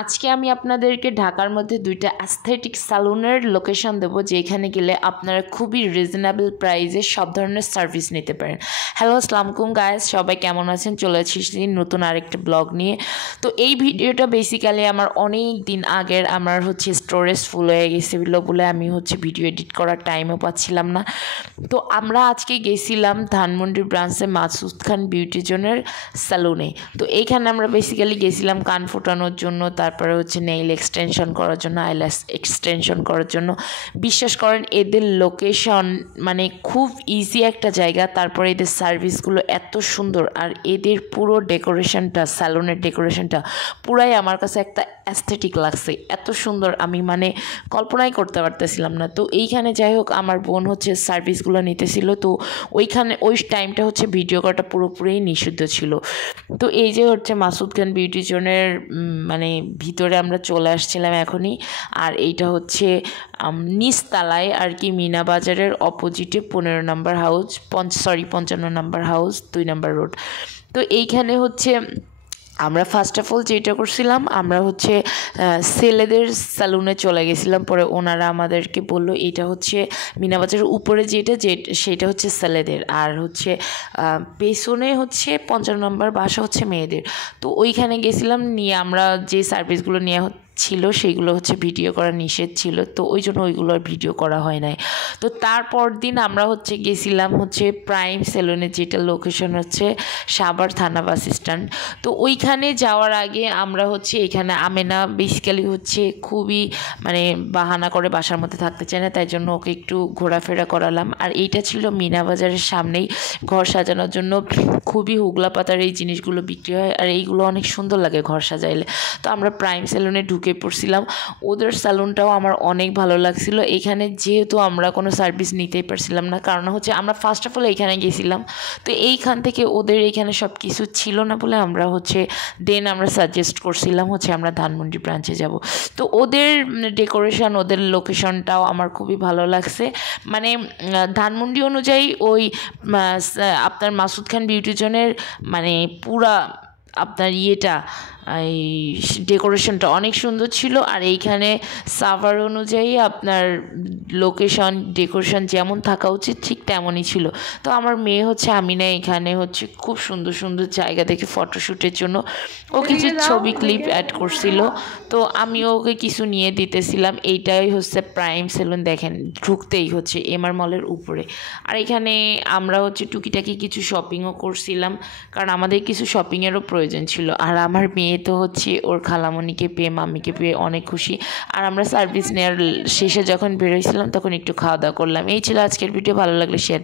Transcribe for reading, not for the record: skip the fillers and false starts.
আজকে আমি আপনাদেরকে ঢাকার মধ্যে দুইটা অ্যাস্থেটিক সালুনের লোকেশন দেবো, যেখানে গেলে আপনারা খুবই রিজনেবল প্রাইসে সব ধরনের সার্ভিস নিতে পারেন। হ্যালো, আসসালামু আলাইকুম গাইস, সবাই কেমন আছেন? চলে এসেছি নতুন আরেকটা ব্লগ নিয়ে। তো এই ভিডিওটা বেসিক্যালি আমার অনেক দিন আগের, আমার স্টোরেজ ফুল হয়ে গেছিলো বলে আমি ভিডিও এডিট করার টাইমও পাচ্ছিলাম না। তো আমরা আজকে গেছিলাম ধানমন্ডি ব্রাঞ্চে মাসুদ খান বিউটি জোনের সালুনে। তো এইখানে আমরা বেসিক্যালি গেছিলাম কান ফোটানোর জন্য, তারপরে নেইল এক্সটেনশন করার জন্য, আইল্যাশ এক্সটেনশন করার জন্য। বিশ্বাস করেন এদের লোকেশন মানে খুব ইজি একটা জায়গা, তারপরে এদের সার্ভিসগুলো এত সুন্দর, আর এদের পুরো ডেকোরেশনটা, স্যালুনের ডেকোরেশনটা পুরাই আমার কাছে একটা অ্যাস্থেটিক লাগছে। এত সুন্দর আমি কল্পনাই করতে পারতেছিলাম না। তো এইখানে যাই হোক, আমার বোন সার্ভিসগুলো নিতেছিল। তো ওইখানে ওই টাইমটা ভিডিও করাটা পুরোপুরি নিষিদ্ধ ছিল। তো এই যে মাসুদ খান বিউটি জোনের ভিতরে আমরা চলে আসছিলাম এখনই। আর এইটা নিচতলায় আর কি, মিনা বাজারের অপোজিটে 15 নম্বর হাউস, 55 নম্বর হাউস, 2 নম্বর রোড। তো এইখানে আমরা ফার্স্ট অফ অল যেটা করছিলাম, আমরা ছেলেদের স্যালুনে চলে গেছিলাম। পরে ওনারা আমাদেরকে বললো এটা মিনাবাজারের উপরে সেটা ছেলেদের, আর পেছনে 55 নম্বর বাসা মেয়েদের। তো ওইখানে গেছিলাম, নিয়ে আমরা যে সার্ভিসগুলো নেওয়া ছিল সেগুলো ভিডিও করা নিষেধ ছিল, তো ওই জন্য ওইগুলোর ভিডিও করা হয় নাই। তো তারপর দিন আমরা গেছিলাম প্রাইম সেলুনে, যেটা লোকেশন সাভার থানা বাস স্ট্যান্ড। তো ওইখানে যাওয়ার আগে আমরা এখানে আমেনা বেসিক্যালি খুবই বাহানা করে বাসার মধ্যে থাকতে চায় না, তাই জন্য ওকে একটু ঘোরাফেরা করালাম। আর এইটা ছিল মিনা বাজারের সামনেই, ঘর সাজানোর জন্য খুবই হুগলা পাতার এই জিনিসগুলো বিক্রি হয়, আর এইগুলো অনেক সুন্দর লাগে ঘর সাজাইলে। তো আমরা প্রাইম সেলুনে ঢুকে পড়ছিলাম। ওদের স্যালুনটাও আমার অনেক ভালো লাগছিল। এখানে যেহেতু আমরা কোনো সার্ভিস নিতেই পারছিলাম না, কারণ আমরা ফার্স্ট অফ অল এইখানে গেছিলাম। তো এইখান থেকে ওদের এইখানে সব কিছু ছিল না বলে আমরা আমরা সাজেস্ট করছিলাম আমরা ধানমন্ডি ব্রাঞ্চে যাব। তো ওদের ডেকোরেশন, ওদের লোকেশনটাও আমার খুবই ভালো লাগছে। ধানমন্ডি অনুযায়ী ওই আপনার মাসুদ খান বিউটি জোনের পুরা আপনার এই ডেকোরেশনটা অনেক সুন্দর ছিল। আর এইখানে সাভার অনুযায়ী আপনার লোকেশন, ডেকোরেশন যেমন থাকা উচিত ঠিক তেমনই ছিল। তো আমার মেয়ে আমিনা এখানে খুব সুন্দর সুন্দর জায়গা দেখে ফটোশ্যুটের জন্য ও কিছু ছবি ক্লিপ অ্যাড করছিল। তো আমিও ওকে কিছু নিয়ে দিতেছিলাম। এইটাই প্রাইম সেলুন। দেখেন ঢুকতেই এমআর মলের উপরে। আর এখানে আমরা টুকিটাকি কিছু শপিংও করছিলাম, কারণ আমাদের কিছু শপিংয়েরও প্রয়োজন ছিল। আর আমার মেয়ে তো ওর খালামণিকে পেয়ে, মাম্মিকে পেয়ে অনেক খুশি। আর আমরা সার্ভিস নেওয়ার শেষে যখন বেরোইছিলাম তখন একটু খাওয়া দাওয়া করলাম। এই ছিল আজকের ভিডিও। ভালো লাগলে শেয়ার